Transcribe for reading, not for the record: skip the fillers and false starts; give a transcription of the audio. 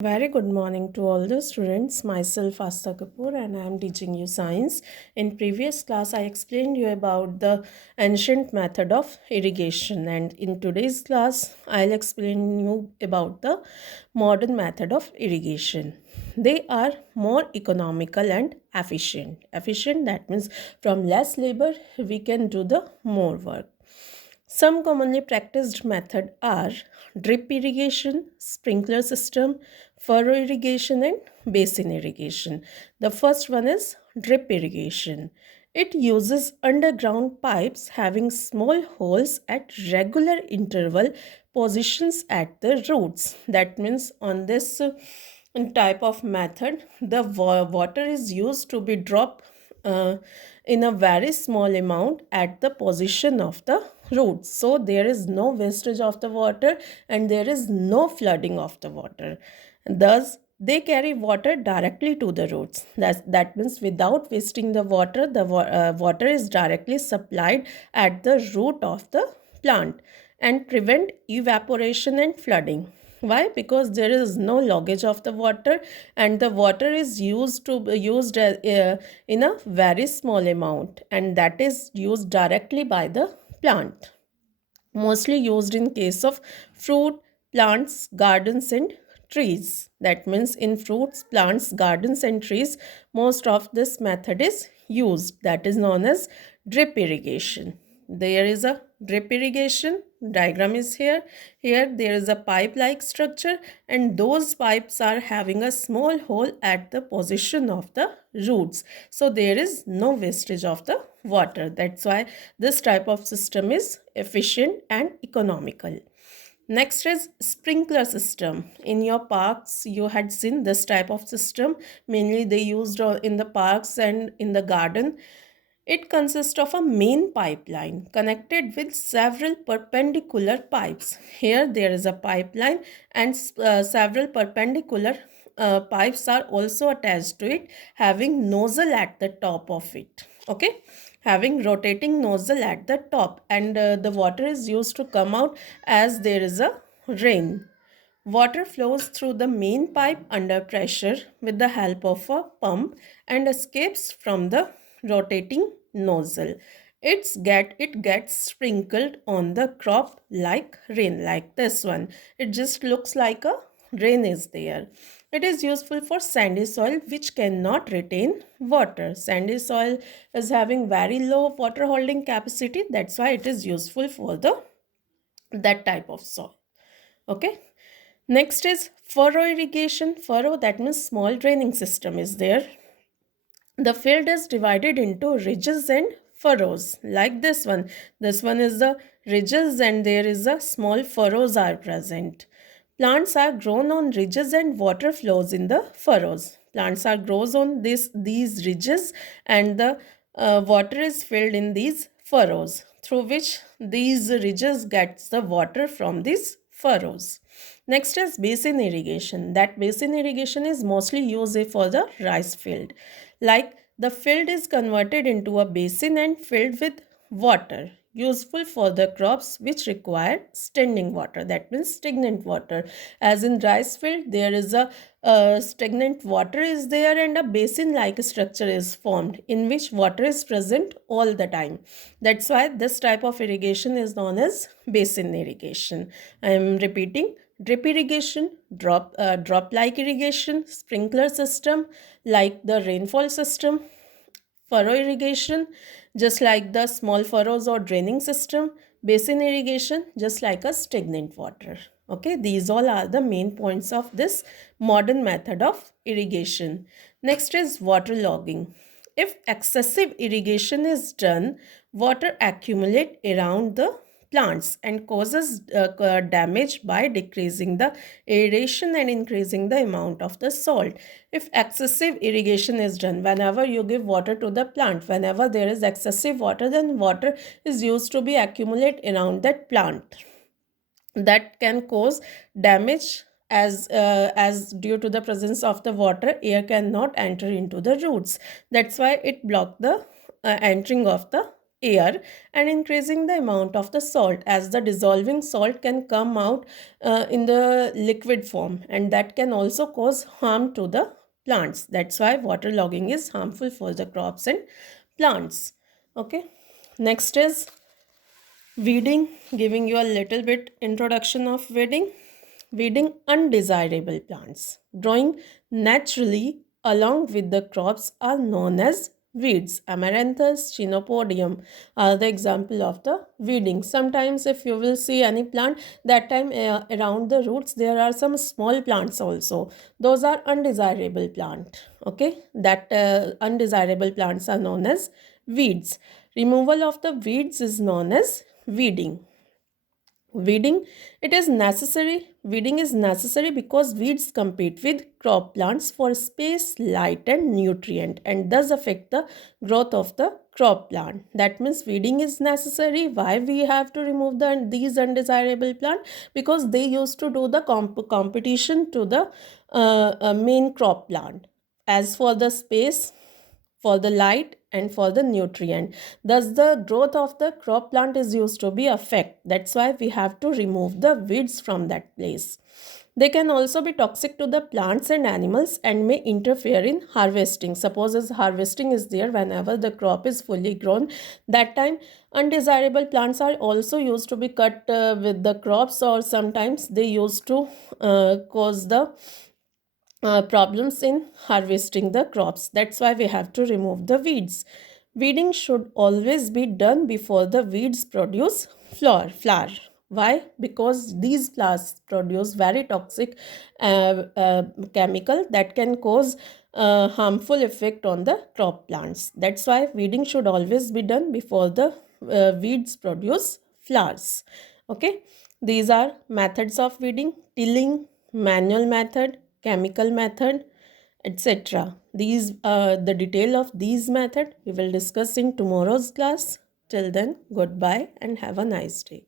Very good morning to all the students. Myself Asta Kapoor and I am teaching you science. In previous class I explained you about the ancient method of irrigation, and in today's class I'll explain you about the modern method of irrigation. They are more economical and efficient. Efficient, that means from less labor we can do the more work. Some commonly practiced methods are drip irrigation, sprinkler system, furrow irrigation, and basin irrigation. The first one is drip irrigation. It uses underground pipes having small holes at regular interval positions at the roots. That means on this type of method, the water is used to be dropped in a very small amount at the position of the roots. So there is no wastage of the water and there is no flooding of the water. Thus, they carry water directly to the roots. That means without wasting the water, the water is directly supplied at the root of the plant and prevent evaporation and flooding. Why? Because there is no loggage of the water and the water is used in a very small amount, and that is used directly by the plant. Mostly used in case of fruit, plants, gardens and trees. That means in fruits, plants, gardens and trees, most of this method is used. That is known as drip irrigation. There is a drip irrigation diagram is here. Here there is a pipe like structure and those pipes are having a small hole at the position of the roots. So there is no wastage of the water. That's why this type of system is efficient and economical. Next is sprinkler system. In your parks, you had seen this type of system. Mainly they used in the parks and in the garden. It consists of a main pipeline connected with several perpendicular pipes. Here there is a pipeline and several perpendicular pipes are also attached to it, having nozzle at the top of it. Okay, having rotating nozzle at the top, and the water is used to come out as there is a rain. Water flows through the main pipe under pressure with the help of a pump and escapes from the rotating nozzle. It gets sprinkled on the crop like rain, like this one. It just looks like a rain is there. It is useful for sandy soil which cannot retain water. Sandy soil is having very low water holding capacity. That's why it is useful for the that type of soil. Okay. Next is furrow irrigation. Furrow, that means small draining system is there. The field is divided into ridges and furrows like this one. This one is the ridges and there is a small furrows are present. Plants are grown on ridges and water flows in the furrows. Plants are grown on these ridges and the water is filled in these furrows through which these ridges gets the water from these furrows. Next is basin irrigation. That basin irrigation is mostly used for the rice field. Like the field is converted into a basin and filled with water, useful for the crops which require standing water. That means stagnant water. As in rice field, there is a stagnant water is there and a basin like structure is formed in which water is present all the time. That's why this type of irrigation is known as basin irrigation. I am repeating: drip irrigation, drop like irrigation, sprinkler system like the rainfall system, furrow irrigation just like the small furrows or draining system, basin irrigation just like a stagnant water. Okay, these all are the main points of this modern method of irrigation. Next is water logging. If excessive irrigation is done, water accumulate around the plants and causes damage by decreasing the aeration and increasing the amount of the salt. If excessive irrigation is done, whenever you give water to the plant, whenever there is excessive water, then water is used to be accumulate around that plant. That can cause damage as due to the presence of the water, air cannot enter into the roots. That's why it block the entering of the air and increasing the amount of the salt, as the dissolving salt can come out in the liquid form, and that can also cause harm to the plants. That's why waterlogging is harmful for the crops and plants. Okay, next is weeding, giving you a little bit introduction of weeding. Weeding undesirable plants growing naturally along with the crops are known as weeds. Amaranthus, chenopodium are the example of the weeding. Sometimes if you will see any plant, that time around the roots there are some small plants also. Those are undesirable plant. Okay, that undesirable plants are known as weeds. Removal of the weeds is known as weeding. Weeding is necessary because weeds compete with crop plants for space, light and nutrient, and thus affect the growth of the crop plant. That means weeding is necessary. Why we have to remove these undesirable plant? Because they used to do the competition to the main crop plant. As for the space, for the light and for the nutrient, thus the growth of the crop plant is used to be affect. That's why we have to remove the weeds from that place. They can also be toxic to the plants and animals and may interfere in harvesting. Suppose as harvesting is there, whenever the crop is fully grown, that time undesirable plants are also used to be cut with the crops, or sometimes they used to cause the problems in harvesting the crops. That's why we have to remove the weeds. Weeding should always be done before the weeds produce flower. Why? Because these flowers produce very toxic chemical that can cause harmful effect on the crop plants. That's why weeding should always be done before the weeds produce flowers. Okay, these are methods of weeding: tilling, manual method, chemical method, etc. These the detail of these method we will discuss in tomorrow's class. Till then, goodbye and have a nice day.